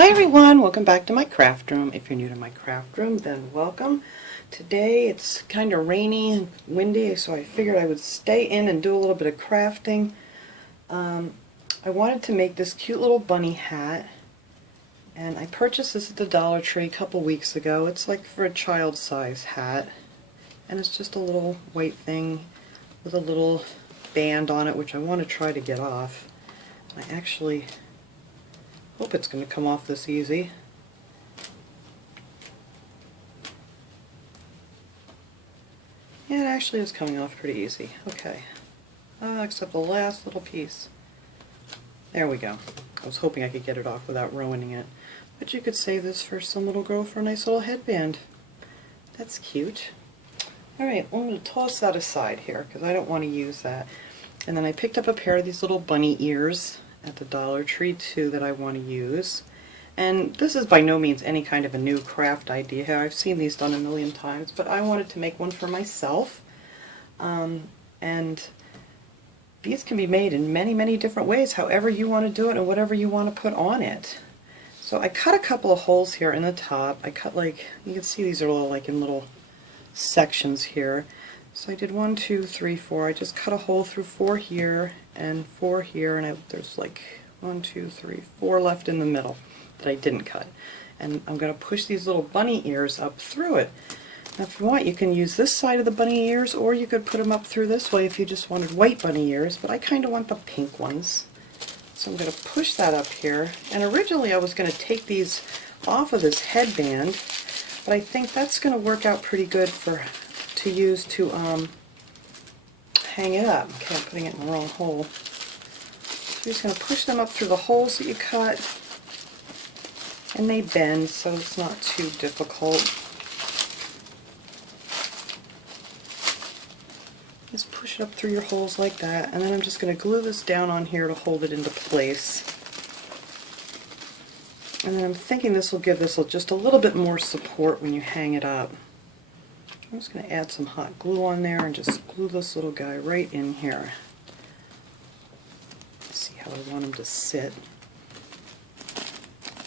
Hi everyone, welcome back to my craft room. If you're new to my craft room, then welcome. Today it's kind of rainy and windy, so I figured I would stay in and do a little bit of crafting. I wanted to make this cute little bunny hat, and I purchased this at the Dollar Tree a couple weeks ago. It's like for a child size hat, and it's just a little white thing with a little band on it, which I want to try to get off. I actually hope it's going to come off this easy. Yeah, it actually is coming off pretty easy. Okay. Except the last little piece. There we go. I was hoping I could get it off without ruining it. But you could save this for some little girl for a nice little headband. That's cute. Alright, I'm going to toss that aside here because I don't want to use that. And then I picked up a pair of these little bunny ears at the Dollar Tree too that I want to use. And this is by no means any kind of a new craft idea. I've seen these done a million times, but I wanted to make one for myself. And these can be made in many, many different ways, however you want to do it and whatever you want to put on it. So I cut a couple of holes here in the top. I cut, like, you can see these are all like in little sections here. So I did 1, 2, 3, 4. I just cut a hole through 4 here and 4 here, and there's like 1, 2, 3, 4 left in the middle that I didn't cut. And I'm going to push these little bunny ears up through it. Now if you want, you can use this side of the bunny ears, or you could put them up through this way if you just wanted white bunny ears, but I kind of want the pink ones. So I'm going to push that up here, and originally I was going to take these off of this headband, but I think that's going to work out pretty good to use to hang it up. Okay, I'm putting it in the wrong hole. So you're just going to push them up through the holes that you cut, and they bend, so it's not too difficult. Just push it up through your holes like that, and then I'm just going to glue this down on here to hold it into place. And then I'm thinking this will give this just a little bit more support when you hang it up. I'm just going to add some hot glue on there and just glue this little guy right in here. See how I want him to sit.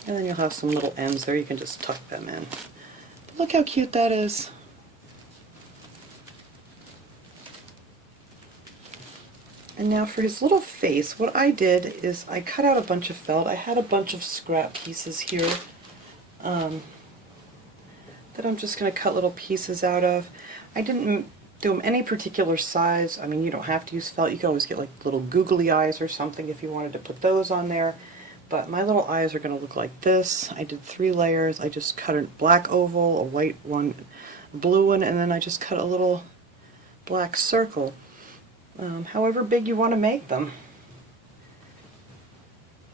And then you'll have some little ends there, you can just tuck them in. But look how cute that is. And now for his little face, what I did is I cut out a bunch of felt. I had a bunch of scrap pieces here that I'm just going to cut little pieces out of. I didn't do them any particular size. I mean, you don't have to use felt. You can always get like little googly eyes or something if you wanted to put those on there. But my little eyes are going to look like this. I did 3 layers. I just cut a black oval, a white one, a blue one, and then I just cut a little black circle. However big you want to make them.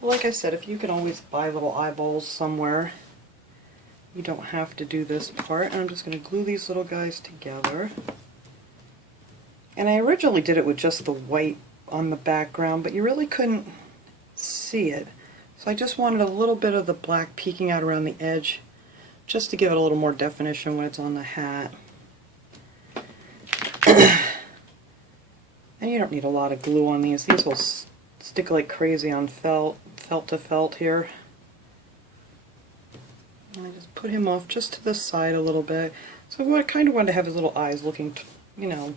Like I said, if you can always buy little eyeballs somewhere, you don't have to do this part. And I'm just going to glue these little guys together. And I originally did it with just the white on the background, but you really couldn't see it. So I just wanted a little bit of the black peeking out around the edge, just to give it a little more definition when it's on the hat. And you don't need a lot of glue on these. These will stick like crazy on felt to felt here. And I just put him off just to the side a little bit. So I kind of wanted to have his little eyes looking,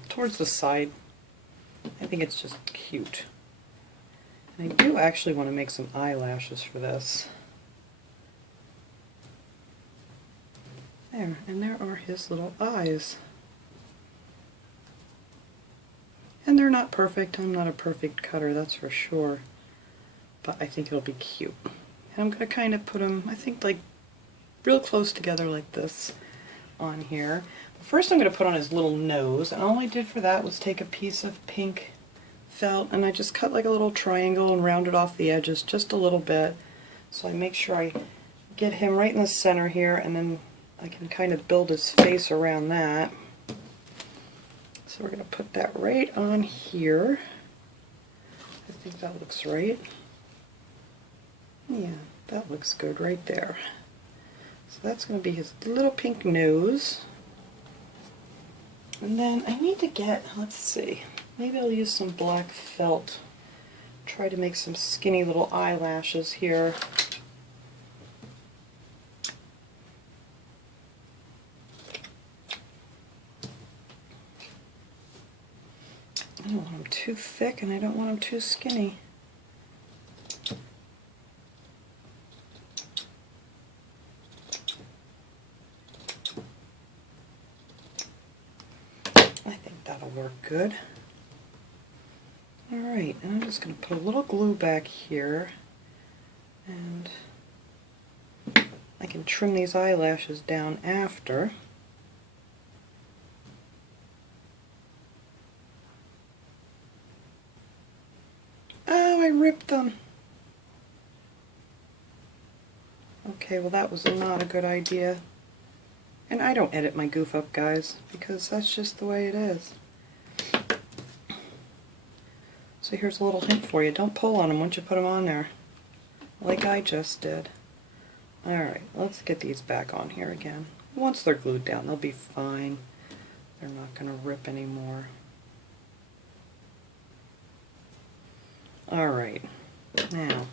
towards the side. I think it's just cute. And I do actually want to make some eyelashes for this. There, and there are his little eyes. And they're not perfect. I'm not a perfect cutter, that's for sure. But I think it'll be cute. And I'm going to kind of put them, I think, like real close together like this on here. First I'm going to put on his little nose, and all I did for that was take a piece of pink felt and I just cut like a little triangle and rounded off the edges just a little bit. So I make sure I get him right in the center here, and then I can kind of build his face around that. So we're going to put that right on here. I think that looks right. Yeah, that looks good right there. So that's going to be his little pink nose. And then I need to get, let's see, maybe I'll use some black felt. Try to make some skinny little eyelashes here. too thick and I don't want them too skinny. I think that'll work good. Alright, and I'm just going to put a little glue back here, and I can trim these eyelashes down after. Oh, I ripped them. Okay, well that was not a good idea. And I don't edit my goof up, guys, because that's just the way it is. So here's a little hint for you. Don't pull on them once you put them on there, like I just did. Alright, let's get these back on here again. Once they're glued down, they'll be fine. They're not going to rip anymore. Alright, now,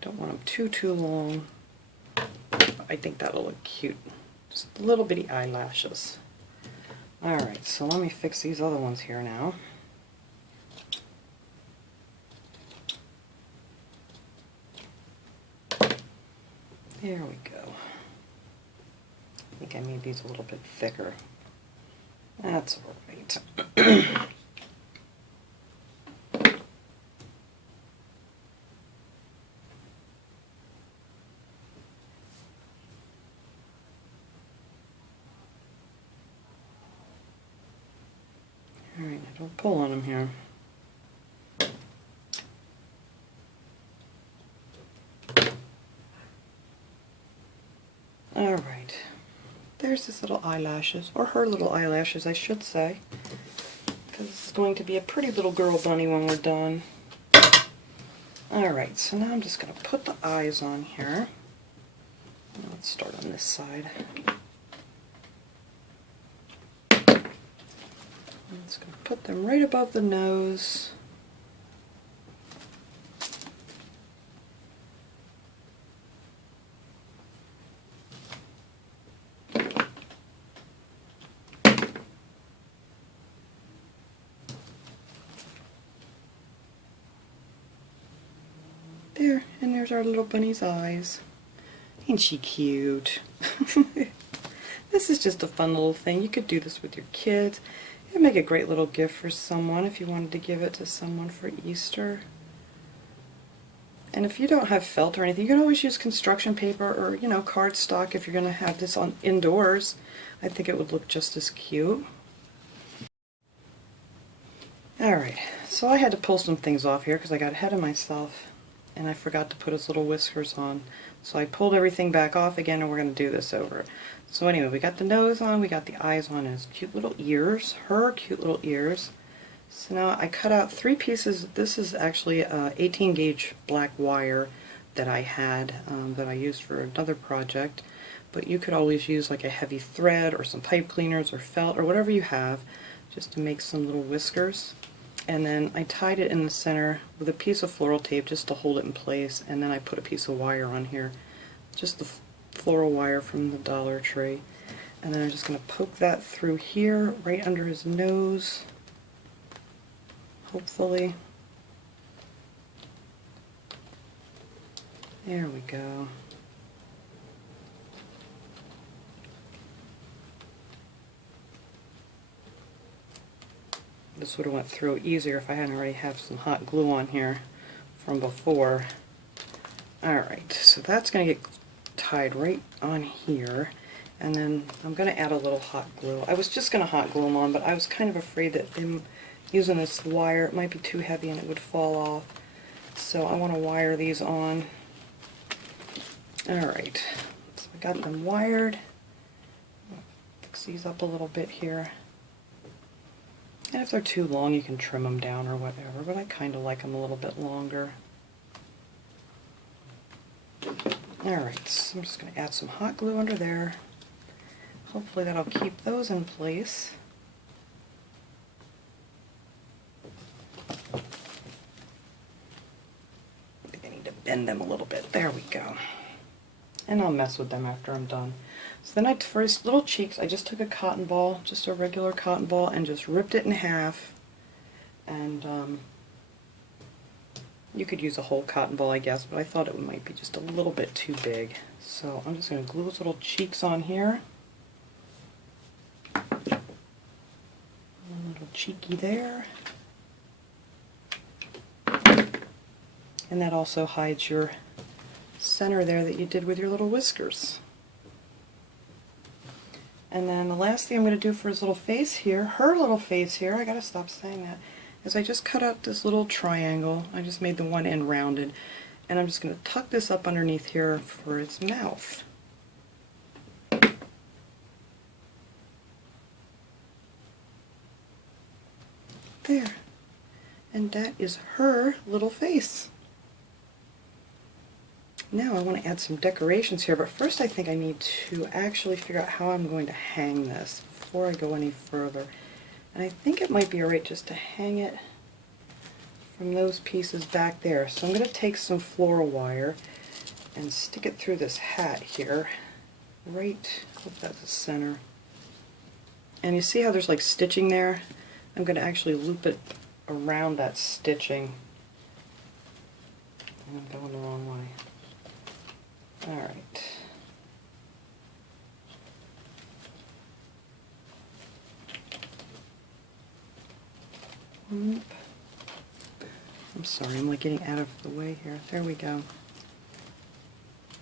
don't want them too long. I think that'll look cute. Just little bitty eyelashes. Alright, so let me fix these other ones here now. There we go. I think I made these a little bit thicker. That's alright. Alright, now don't pull on them here. Alright, there's his little eyelashes, or her little eyelashes I should say, because it's going to be a pretty little girl bunny when we're done. Alright, so now I'm just going to put the eyes on here. Let's start on this side. I'm just going to put them right above the nose. There, and there's our little bunny's eyes. Ain't she cute? This is just a fun little thing. You could do this with your kids. It'd make a great little gift for someone if you wanted to give it to someone for Easter. And if you don't have felt or anything, you can always use construction paper or, you know, cardstock if you're going to have this on indoors. I think it would look just as cute. Alright, so I had to pull some things off here because I got ahead of myself and I forgot to put his little whiskers on. So I pulled everything back off again and we're going to do this over. So anyway, we got the nose on, we got the eyes on, and his cute little ears, her cute little ears. So now I cut out 3 pieces. This is actually 18 gauge black wire that I had that I used for another project. But you could always use like a heavy thread or some pipe cleaners or felt or whatever you have just to make some little whiskers. And then I tied it in the center with a piece of floral tape just to hold it in place, and then I put a piece of wire on here, just the floral wire from the Dollar Tree. And then I'm just going to poke that through here, right under his nose, hopefully. There we go. This would have went through easier if I hadn't already have some hot glue on here from before. Alright, so that's going to get tied right on here, and then I'm going to add a little hot glue. I was just going to hot glue them on, but I was kind of afraid that using this wire it might be too heavy and it would fall off. So I want to wire these on. Alright, so I got them wired. Fix these up a little bit here. And if they're too long, you can trim them down or whatever, but I kind of like them a little bit longer. Alright, so I'm just going to add some hot glue under there. Hopefully that'll keep those in place. I think I need to bend them a little bit. There we go. And I'll mess with them after I'm done. So then for his little cheeks, I just took a cotton ball, just a regular cotton ball, and just ripped it in half. And you could use a whole cotton ball, I guess, but I thought it might be just a little bit too big. So I'm just going to glue those little cheeks on here. A little cheeky there. And that also hides your center there that you did with your little whiskers. And then the last thing I'm going to do for his little face here, her little face here, I gotta stop saying that, is I just cut out this little triangle. I just made the one end rounded. And I'm just going to tuck this up underneath here for its mouth. There. And that is her little face. Now I want to add some decorations here, but first I think I need to actually figure out how I'm going to hang this before I go any further. And I think it might be alright just to hang it from those pieces back there. So I'm going to take some floral wire and stick it through this hat here, right at the center. And you see how there's like stitching there? I'm going to actually loop it around that stitching. And I'm going the wrong way. Alright. I'm sorry, I'm like getting out of the way here. There we go.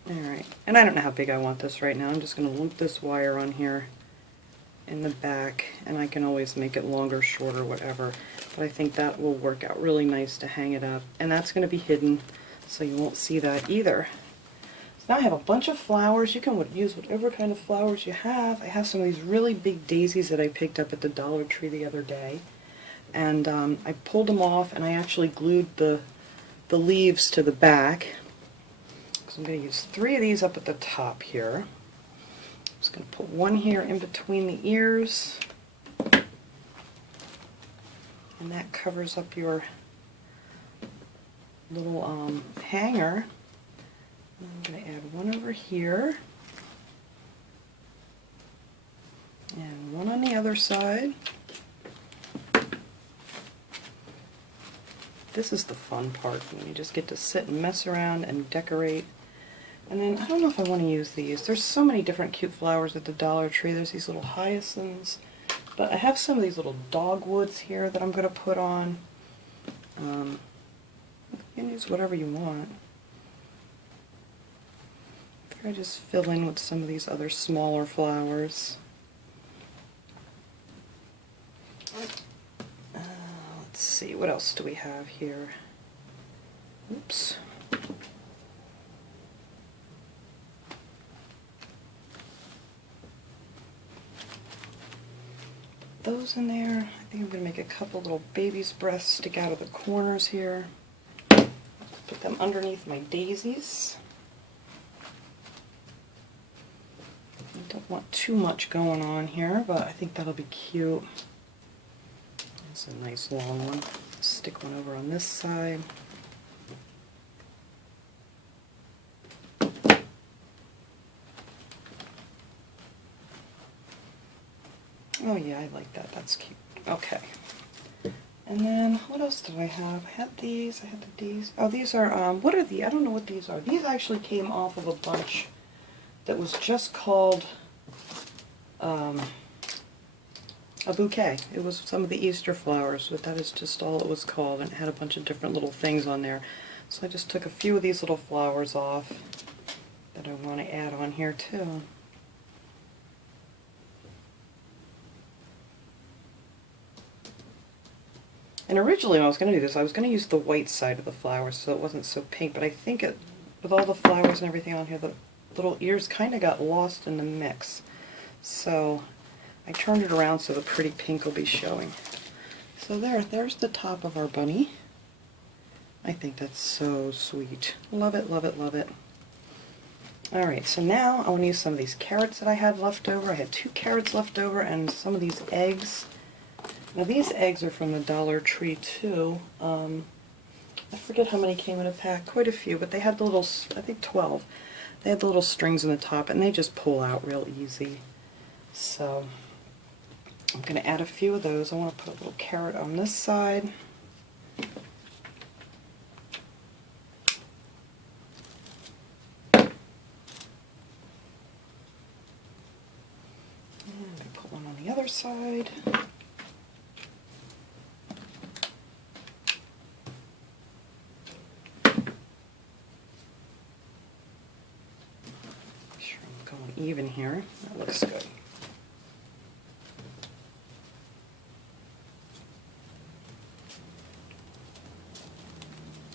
Alright, and I don't know how big I want this right now. I'm just going to loop this wire on here in the back, and I can always make it longer, shorter, whatever. But I think that will work out really nice to hang it up. And that's going to be hidden, so you won't see that either. Now I have a bunch of flowers. You can use whatever kind of flowers you have. I have some of these really big daisies that I picked up at the Dollar Tree the other day. And I pulled them off and I actually glued the leaves to the back. So I'm going to use 3 of these up at the top here. I'm just going to put one here in between the ears. And that covers up your little hanger. I'm going to add one over here, and one on the other side. This is the fun part, when you just get to sit and mess around and decorate. And then, I don't know if I want to use these. There's so many different cute flowers at the Dollar Tree. There's these little hyacinths, but I have some of these little dogwoods here that I'm going to put on. You can use whatever you want. I just fill in with some of these other smaller flowers. Let's see, what else do we have here? Oops. Those in there. I think I'm going to make a couple little baby's breasts stick out of the corners here. Put them underneath my daisies. Don't want too much going on here, but I think that'll be cute. It's a nice long one. Stick one over on this side. Oh yeah, I like that. That's cute. Okay. And then, what else did I have? I had these. I had these. Oh, these are, what are the, I don't know what these are. These actually came off of a bunch that was just called a bouquet. It was some of the Easter flowers, but that is just all it was called, and it had a bunch of different little things on there. So I just took a few of these little flowers off that I want to add on here too. And originally when I was going to do this, I was going to use the white side of the flowers so it wasn't so pink, but I think with all the flowers and everything on here, the little ears kind of got lost in the mix. So I turned it around so the pretty pink will be showing. So there's the top of our bunny. I think that's so sweet. Love it, love it, love it. Alright, so now I want to use some of these carrots that I had left over. I had 2 carrots left over and some of these eggs. Now these eggs are from the Dollar Tree too. I forget how many came in a pack, quite a few, but they had the little, I think 12. They had the little strings in the top and they just pull out real easy. So I'm going to add a few of those. I want to put a little carrot on this side. And I put one on the other side. Make sure I'm going even here. That looks good.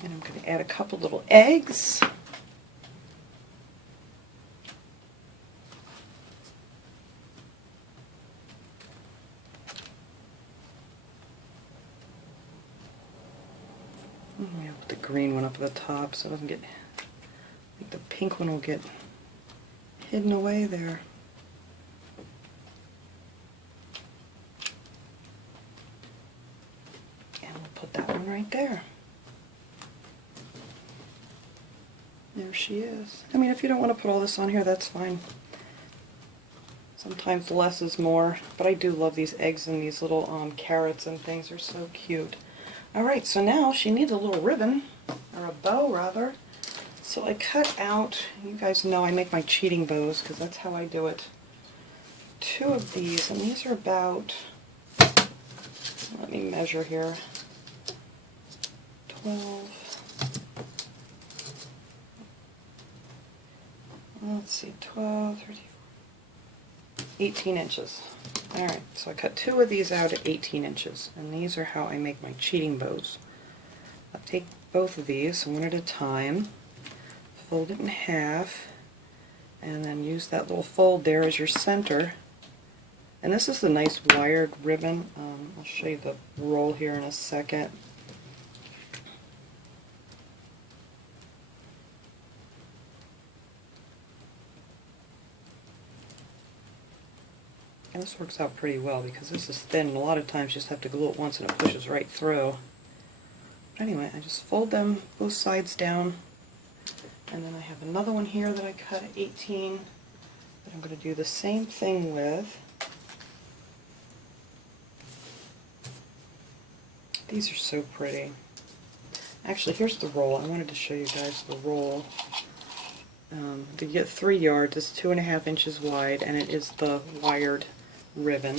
And I'm going to add a couple little eggs. I'm going to put the green one up at the top so it doesn't get, I think the pink one will get hidden away there. And we'll put that one right there. There she is. I mean, if you don't want to put all this on here, that's fine. Sometimes less is more, but I do love these eggs and these little carrots and things. They're so cute. Alright, so now she needs a little ribbon, or a bow rather. So I cut out, you guys know I make my cheating bows because that's how I do it. 2 of these, and these are about, let me measure here, 12, let's see, 12, 13, 18 inches. Alright, so I cut 2 of these out at 18 inches, and these are how I make my cheating bows. I'll take both of these one at a time, fold it in half, and then use that little fold there as your center. And this is the nice wired ribbon. I'll show you the roll here in a second. And this works out pretty well because this is thin, and a lot of times you just have to glue it once and it pushes right through. But anyway, I just fold them both sides down, and then I have another one here that I cut at 18 that I'm going to do the same thing with. These are so pretty. Actually, here's the roll. I wanted to show you guys the roll. To get 3 yards, it's 2.5 inches wide, and it is the wired ribbon.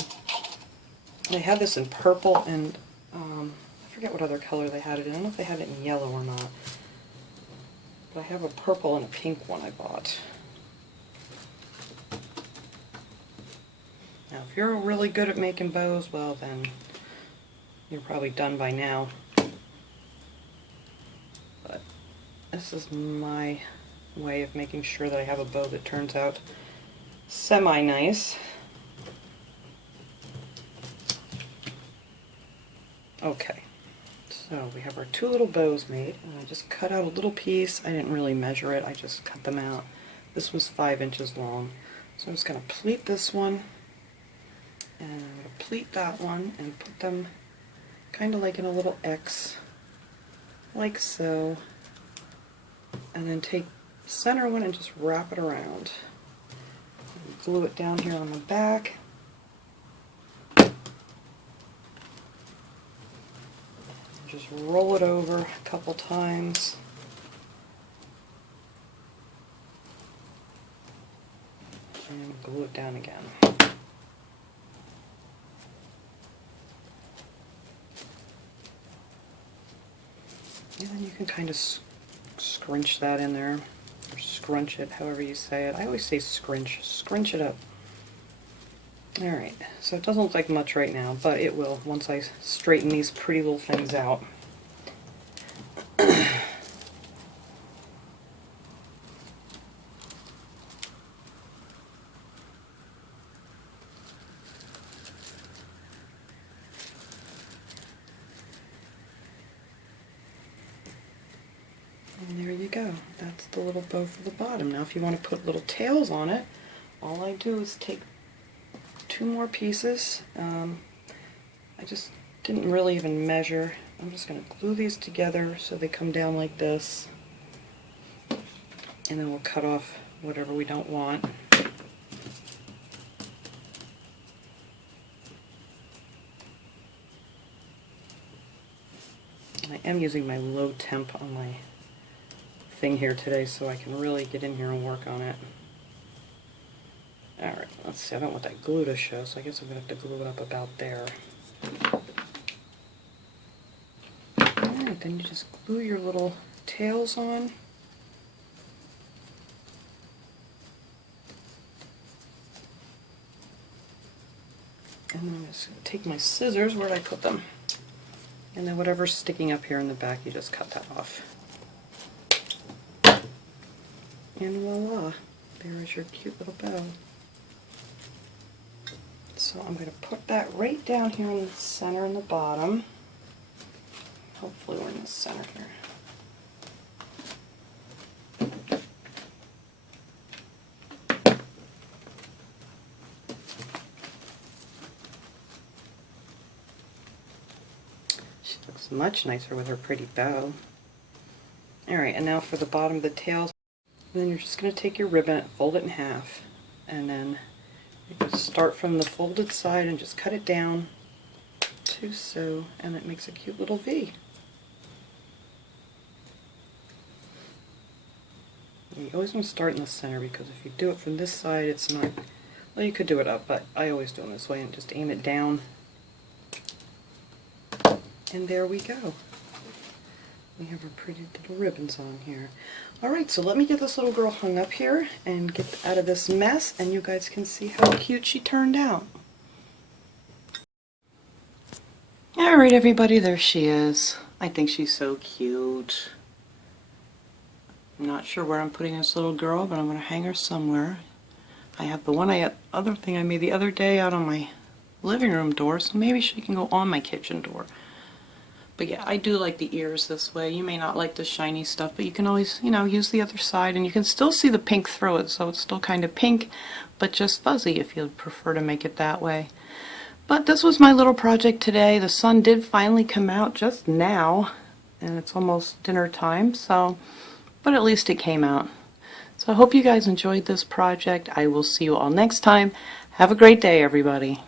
They had this in purple and I forget what other color they had it in. I don't know if they had it in yellow or not. But I have a purple and a pink one I bought. Now if you're really good at making bows, well then you're probably done by now. But this is my way of making sure that I have a bow that turns out semi-nice. Okay, so we have our 2 little bows made, and I just cut out a little piece. I didn't really measure it, I just cut them out. This was 5 inches long. So I'm just going to pleat this one, and I'm going to pleat that one, and put them kind of like in a little X, like so. And then take the center one and just wrap it around. And glue it down here on the back. Just roll it over a couple times. And glue it down again. And then you can kind of scrunch that in there, or scrunch it, however you say it. I always say scrunch it up. Alright, so it doesn't look like much right now, but it will once I straighten these pretty little things out. And there you go. That's the little bow for the bottom. Now if you want to put little tails on it, all I do is take 2 more pieces. I just didn't really even measure. I'm just going to glue these together so they come down like this. And then we'll cut off whatever we don't want. And I am using my low temp on my thing here today so I can really get in here and work on it. Alright, let's see, I don't want that glue to show, so I guess I'm going to have to glue it up about there. Alright, then you just glue your little tails on. And then I'm just going to take my scissors, where did I put them? And then whatever's sticking up here in the back, you just cut that off. And voila, there is your cute little bow. So I'm going to put that right down here in the center and the bottom. Hopefully we're in the center here. She looks much nicer with her pretty bow. Alright, and now for the bottom of the tail. And then you're just going to take your ribbon, fold it in half, and then you just start from the folded side and just cut it down to so, and it makes a cute little V. And you always want to start in the center, because if you do it from this side, it's not, well, you could do it up, but I always do it this way and just aim it down. And there we go. We have our pretty little ribbons on here. Alright, so let me get this little girl hung up here and get out of this mess, and you guys can see how cute she turned out. Alright everybody, there she is. I think she's so cute. I'm not sure where I'm putting this little girl, but I'm going to hang her somewhere. I have the other thing I made the other day out on my living room door, so maybe she can go on my kitchen door. But yeah, I do like the ears this way. You may not like the shiny stuff, but you can always, you know, use the other side, and you can still see the pink through it, so it's still kind of pink, but just fuzzy if you'd prefer to make it that way. But this was my little project today. The sun did finally come out just now, and it's almost dinner time, so, but at least it came out. So I hope you guys enjoyed this project. I will see you all next time. Have a great day, everybody.